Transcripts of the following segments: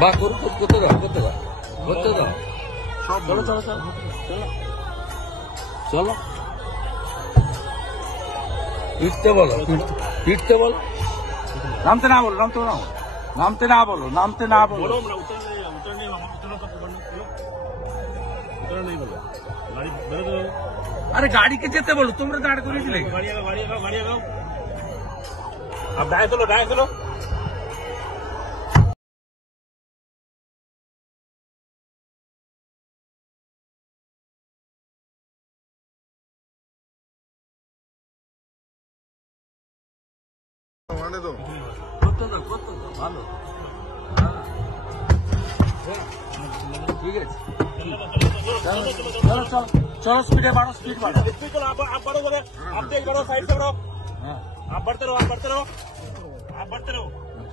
বা করতে দাও সব চলো পিটতে বলো নামতে না বলো আরে গাড়িকে যেতে বলো, তোমরা দাঁড় করেছিলে। ডায় তোলো ভালো ঠিক আছে, चलो स्पीड बढ़ो आप देख बढ़ो साइड से बढ़ो, आप बढ़ते रहो चलो आप बढ़ते रहो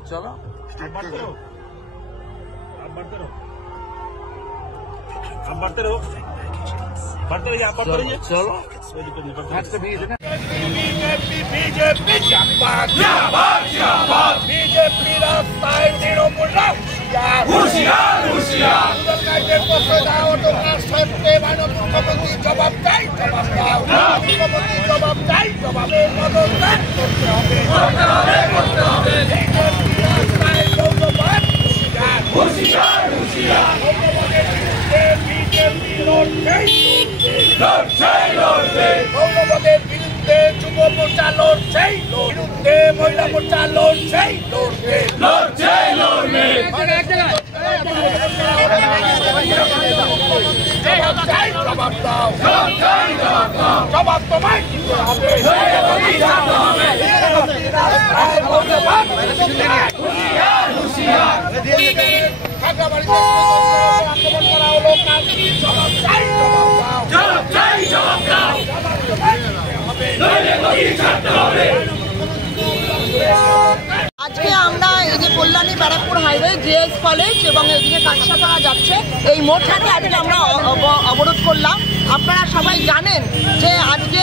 चलो बीजेपी জবাব চাই মৌলবাদের বিরুদ্ধে যুব মোর্চা লড়ছে, বিরুদ্ধে মহিলা মোর্চা লড়ছে, জবাব তোমায় দিতে হবে। খাগড়াবাড়িতে আক্রমণ করা হলো, জবাব চাই আজকে আমরা এই যে Kalyani Barrackpore highway GS college এবং এদিকে কাকসাপাড়া যাচ্ছে এই মোড়টাকে আজকে আমরা অবরোধ করলাম। আপনারা সবাই জানেন যে আজকে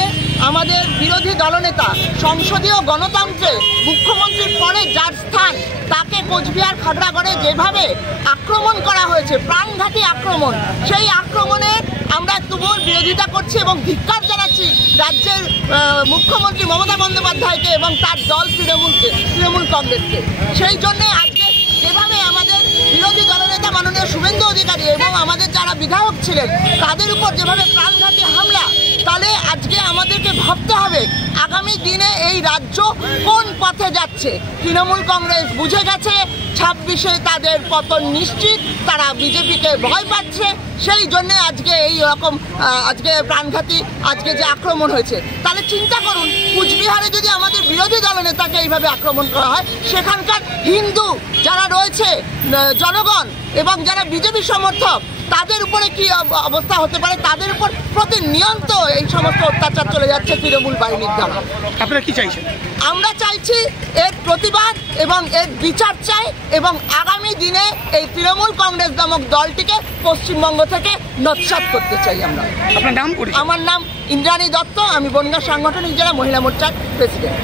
আমাদের বিরোধী দলনেতা সংসদীয় গণতন্ত্রে মুখ্যমন্ত্রীর পরে যার স্থান, তাকে কোচবিহার খাগড়াগড়ে যেভাবে আক্রমণ করা হয়েছে, প্রাণঘাতী আক্রমণ, সেই আক্রমণের আমরা তুমুল বিরোধিতা করছি এবং ধিক্কার জানাচ্ছি রাজ্যের মুখ্যমন্ত্রী মমতা বন্দ্যোপাধ্যায়কে এবং তার দল তৃণমূল কংগ্রেসকে। সেই জন্যে আজকে যেভাবে আমাদের বিরোধী দলনেতা মাননীয় শুভেন্দু অধিকারী এবং আমাদের যারা বিধায়ক ছিলেন তাদের উপর যেভাবে প্রাণঘাতী হামলা, তাহলে আজকে আমাদেরকে ভাবতে হবে আগামী দিনে এই রাজ্য কোন পথে যাচ্ছে। তৃণমূল কংগ্রেস বুঝে গেছে 26-এ তাদের পতন নিশ্চিত, তারা বিজেপিকে ভয় পাচ্ছে, সেই জন্যে আজকে এই রকম আজকে প্রাণঘাতী আজকে যে আক্রমণ হয়েছে। তাহলে চিন্তা করুন, কুচবিহারে যদি আমাদের বিরোধী দলনেতাকে এইভাবে আক্রমণ করা হয়, সেখানকার হিন্দু যারা রয়েছে জনগণ এবং যারা বিজেপি সমর্থক তাদের উপরে কি অবস্থা হতে পারে, তাদের উপর প্রতিনিয়ত এই সমস্ত অত্যাচার চলে যাচ্ছে তৃণমূল বাহিনীর দ্বারা। আপনারা কি চাইছেন? আমরা চাইছি এর প্রতিবাদ এবং এর বিচার চাই এবং আগামী দিনে এই তৃণমূল কংগ্রেস নামক দলটিকে পশ্চিমবঙ্গ থেকে নস্যাৎ করতে চাই আমরা। আপনার নাম? আমার নাম ইন্দ্রাণী দত্ত, আমি বনগাঁ সাংগঠনিক জেলা মহিলা মোর্চার প্রেসিডেন্ট।